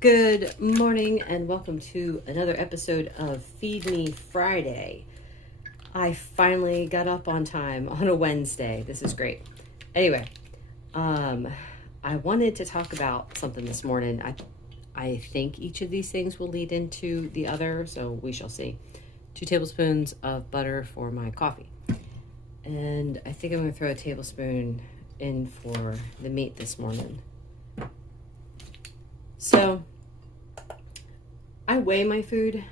Good morning and welcome to another episode of Feed Me Friday. I finally got up on time on a Wednesday. This is great. Anyway, I wanted to talk about something this morning. I think each of these things will lead into the other, so we shall see. 2 tablespoons of butter for my coffee. And I think I'm going to throw a tablespoon in for the meat this morning. So, I weigh my food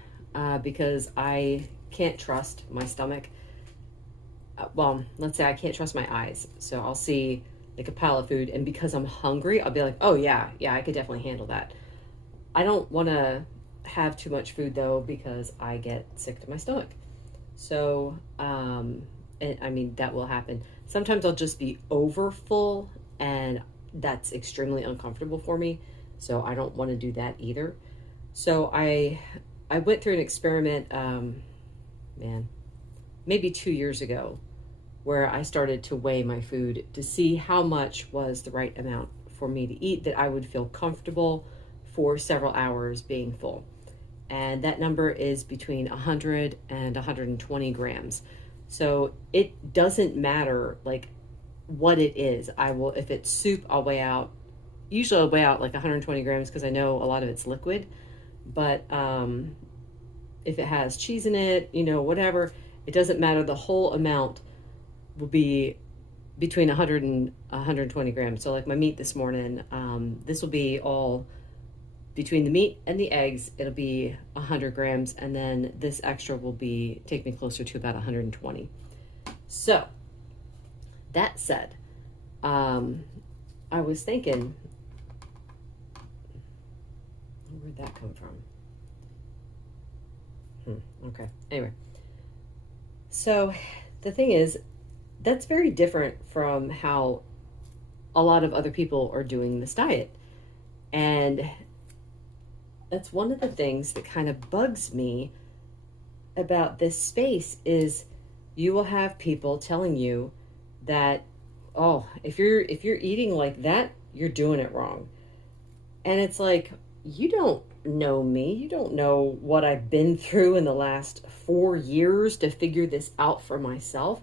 because I can't trust my stomach. Well, let's say I can't trust my eyes. So I'll see like a pile of food, and because I'm hungry, I'll be like, oh yeah, I could definitely handle that. I don't want to have too much food though because I get sick to my stomach. So, and I mean, that will happen. Sometimes I'll just be over full, and that's extremely uncomfortable for me. So I don't want to do that either. So I went through an experiment, maybe 2 years ago, where I started to weigh my food to see how much was the right amount for me to eat that I would feel comfortable for several hours being full. And that number is between 100 and 120 grams. So it doesn't matter like what it is. If it's soup, usually I'll weigh out like 120 grams because I know a lot of it's liquid. But if it has cheese in it, whatever, it doesn't matter. The whole amount will be between 100 and 120 grams. So like my meat this morning, this will be all between the meat and the eggs. It'll be 100 grams. And then this extra will take me closer to about 120. So that said, I was thinking, where'd that come from? Okay. Anyway. So the thing is, that's very different from how a lot of other people are doing this diet. And that's one of the things that kind of bugs me about this space is you will have people telling you that, oh, if you're eating like that, you're doing it wrong. And it's like, you don't know me. You don't know what I've been through in the last 4 years to figure this out for myself,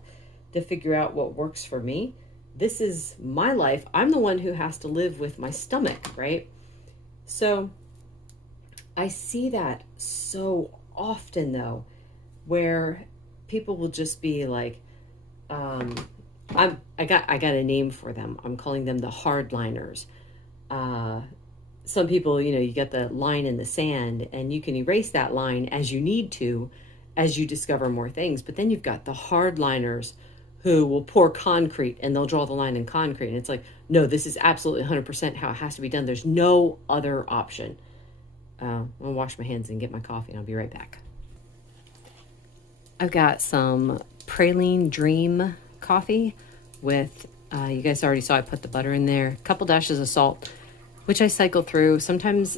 to figure out what works for me. This is my life. I'm the one who has to live with my stomach, right? So I see that so often though, where people will just be like, I got a name for them. I'm calling them the hardliners. Some people, you get the line in the sand and you can erase that line as you need to, as you discover more things. But then you've got the hardliners who will pour concrete and they'll draw the line in concrete. And it's like, no, this is absolutely 100% how it has to be done. There's no other option. I'm going to wash my hands and get my coffee and I'll be right back. I've got some Praline Dream coffee with, you guys already saw I put the butter in there, a couple dashes of salt, which I cycle through. Sometimes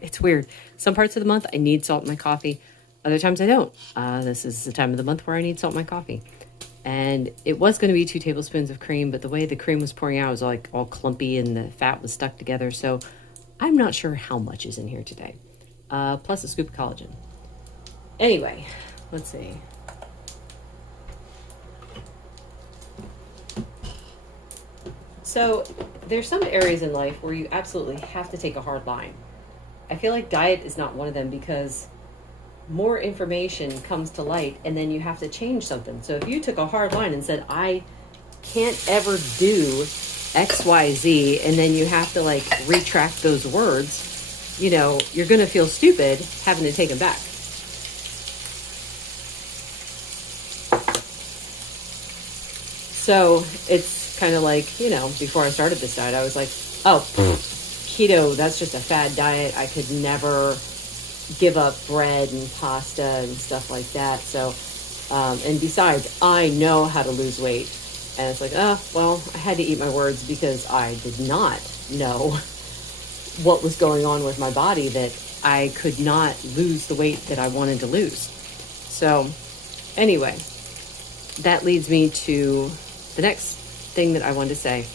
it's weird. Some parts of the month I need salt in my coffee. Other times I don't. This is the time of the month where I need salt in my coffee. And it was going to be 2 tablespoons of cream, but the way the cream was pouring out was like all clumpy and the fat was stuck together. So I'm not sure how much is in here today. Plus a scoop of collagen. Anyway, let's see. So there's some areas in life where you absolutely have to take a hard line. I feel like diet is not one of them because more information comes to light and then you have to change something. So if you took a hard line and said, I can't ever do X, Y, Z, and then you have to like retract those words, you're going to feel stupid having to take them back. So it's kind of like, before I started this diet, I was like, oh, keto, that's just a fad diet. I could never give up bread and pasta and stuff like that. So, and besides, I know how to lose weight. And it's like, well, I had to eat my words because I did not know what was going on with my body that I could not lose the weight that I wanted to lose. So anyway, that leads me to the next thing that I wanted to say.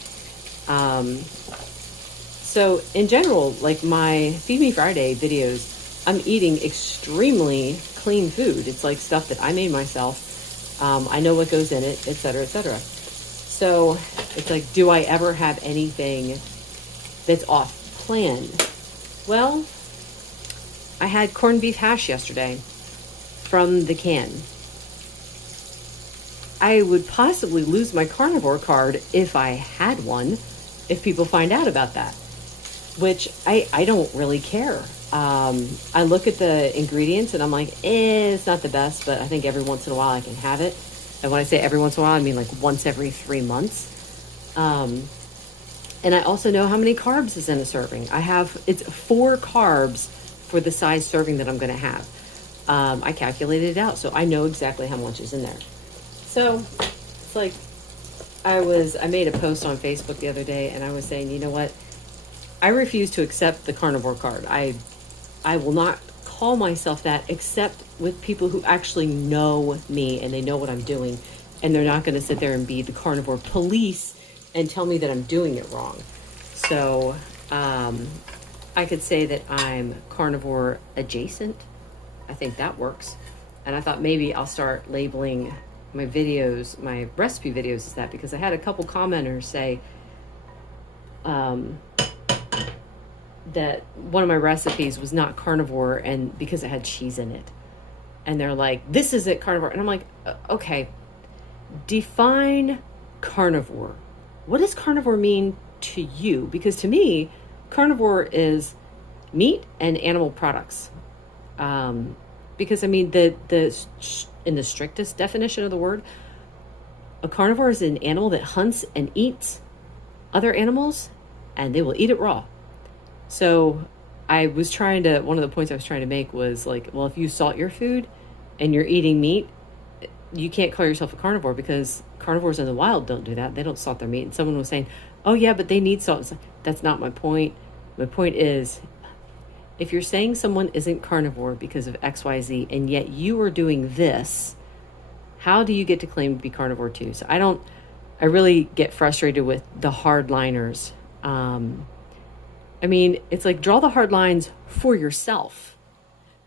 So in general, like my Feed Me Friday videos, I'm eating extremely clean food. It's like stuff that I made myself. I know what goes in it, et cetera, et cetera. So it's like, do I ever have anything that's off plan? Well, I had corned beef hash yesterday from the can. I would possibly lose my carnivore card if I had one, if people find out about that, which I don't really care. I look at the ingredients and I'm like, it's not the best, but I think every once in a while I can have it. And when I say every once in a while, I mean like once every 3 months. And I also know how many carbs is in a serving. It's 4 carbs for the size serving that I'm going to have. I calculated it out, so I know exactly how much is in there. So it's like, I made a post on Facebook the other day and I was saying, you know what? I refuse to accept the carnivore card. I will not call myself that except with people who actually know me and they know what I'm doing, and they're not going to sit there and be the carnivore police and tell me that I'm doing it wrong. So I could say that I'm carnivore adjacent. I think that works. And I thought maybe I'll start labeling my videos, my recipe videos, as that, because I had a couple commenters say that one of my recipes was not carnivore and because it had cheese in it. And they're like, this isn't carnivore. And I'm like, okay, define carnivore. What does carnivore mean to you? Because to me, carnivore is meat and animal products. Because I mean, in the strictest definition of the word, a carnivore is an animal that hunts and eats other animals, and they will eat it raw. So one of the points I was trying to make was like, well, if you salt your food and you're eating meat, you can't call yourself a carnivore because carnivores in the wild don't do that. They don't salt their meat. And someone was saying, oh yeah, but they need salt. That's not my point. My point is, if you're saying someone isn't carnivore because of XYZ, and yet you are doing this, how do you get to claim to be carnivore too? So I really get frustrated with the hardliners. I mean, it's like, draw the hard lines for yourself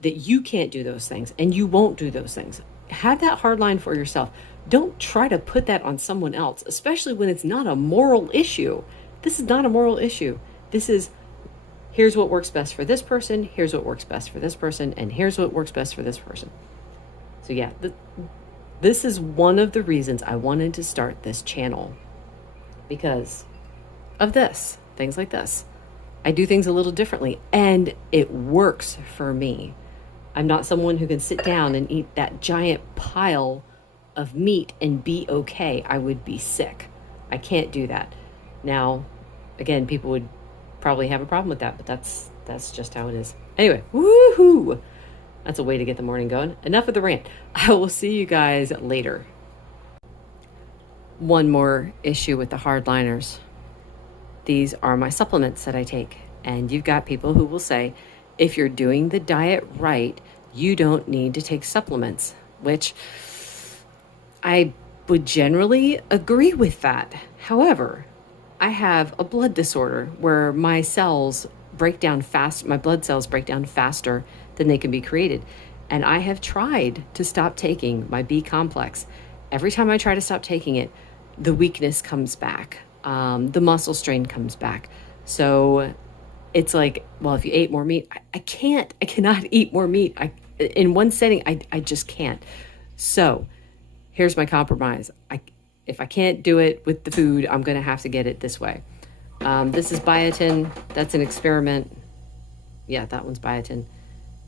that you can't do those things and you won't do those things. Have that hard line for yourself. Don't try to put that on someone else, especially when it's not a moral issue. This is not a moral issue. This is, here's what works best for this person, here's what works best for this person, and here's what works best for this person. So yeah, this is one of the reasons I wanted to start this channel, because of this, things like this. I do things a little differently and it works for me. I'm not someone who can sit down and eat that giant pile of meat and be okay. I would be sick. I can't do that. Now, again, people would probably have a problem with that, but that's just how it is. Anyway, woohoo! That's a way to get the morning going. Enough of the rant. I will see you guys later. One more issue with the hardliners. These are my supplements that I take. And you've got people who will say, if you're doing the diet right, you don't need to take supplements, which I would generally agree with that. However, I have a blood disorder where my cells break down fast. My blood cells break down faster than they can be created. And I have tried to stop taking my B complex. Every time I try to stop taking it, the weakness comes back. The muscle strain comes back. So it's like, well, if you ate more meat, I cannot eat more meat. In one setting, I just can't. So here's my compromise. If I can't do it with the food, I'm going to have to get it this way. This is biotin. That's an experiment. Yeah, that one's biotin.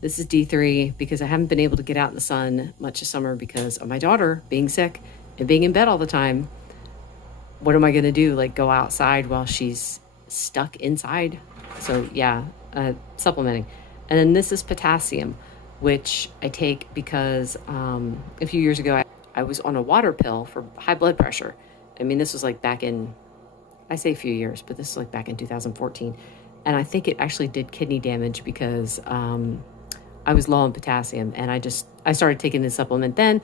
This is D3 because I haven't been able to get out in the sun much this summer because of my daughter being sick and being in bed all the time. What am I going to do? Like, go outside while she's stuck inside? So yeah, supplementing. And then this is potassium, which I take because a few years ago, I was on a water pill for high blood pressure. I mean, this was like back in, I say a few years, but this is like back in 2014. And I think it actually did kidney damage because I was low on potassium, and I started taking this supplement then.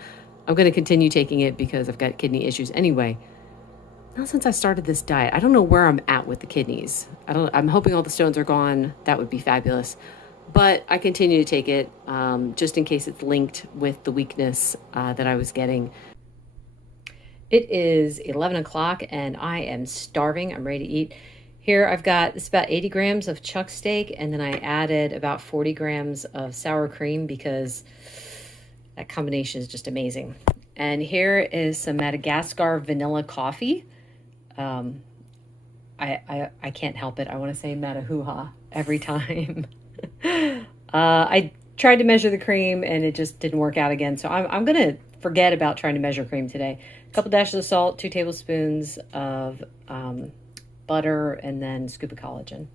I'm going to continue taking it because I've got kidney issues anyway. not since I started this diet. I don't know where I'm at with the kidneys. I'm hoping all the stones are gone. That would be fabulous. But I continue to take it just in case it's linked with the weakness that I was getting. It is 11 o'clock and I am starving. I'm ready to eat. Here I've got, it's about 80 grams of chuck steak, and then I added about 40 grams of sour cream because that combination is just amazing. And here is some Madagascar vanilla coffee. I can't help it. I want to say Matahuha every time. I tried to measure the cream and it just didn't work out again. So I'm going to forget about trying to measure cream today. A couple dashes of salt, 2 tablespoons of butter, and then a scoop of collagen.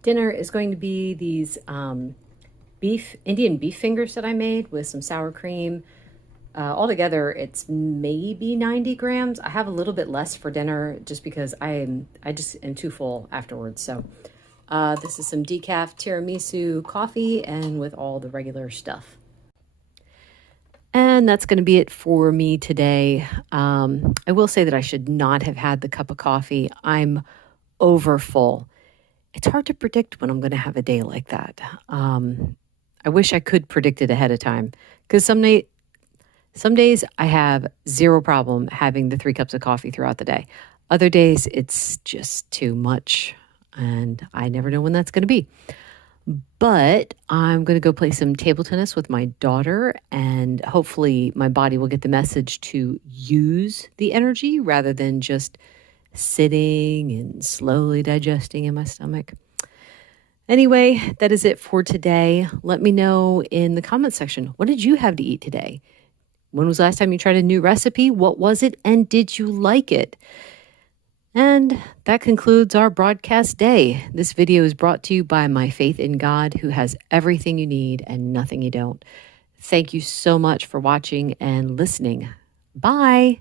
Dinner is going to be these Indian beef fingers that I made with some sour cream. Altogether, it's maybe 90 grams. I have a little bit less for dinner just because I just am too full afterwards. So this is some decaf tiramisu coffee and with all the regular stuff. And that's going to be it for me today. I will say that I should not have had the cup of coffee. I'm over full. It's hard to predict when I'm going to have a day like that. I wish I could predict it ahead of time, because some days I have zero problem having the 3 cups of coffee throughout the day. Other days it's just too much, and I never know when that's going to be. But I'm going to go play some table tennis with my daughter, and hopefully my body will get the message to use the energy rather than just sitting and slowly digesting in my stomach. Anyway, that is it for today. Let me know in the comment section, what did you have to eat today? When was the last time you tried a new recipe? What was it? And did you like it? And that concludes our broadcast day. This video is brought to you by my faith in God, who has everything you need and nothing you don't. Thank you so much for watching and listening. Bye.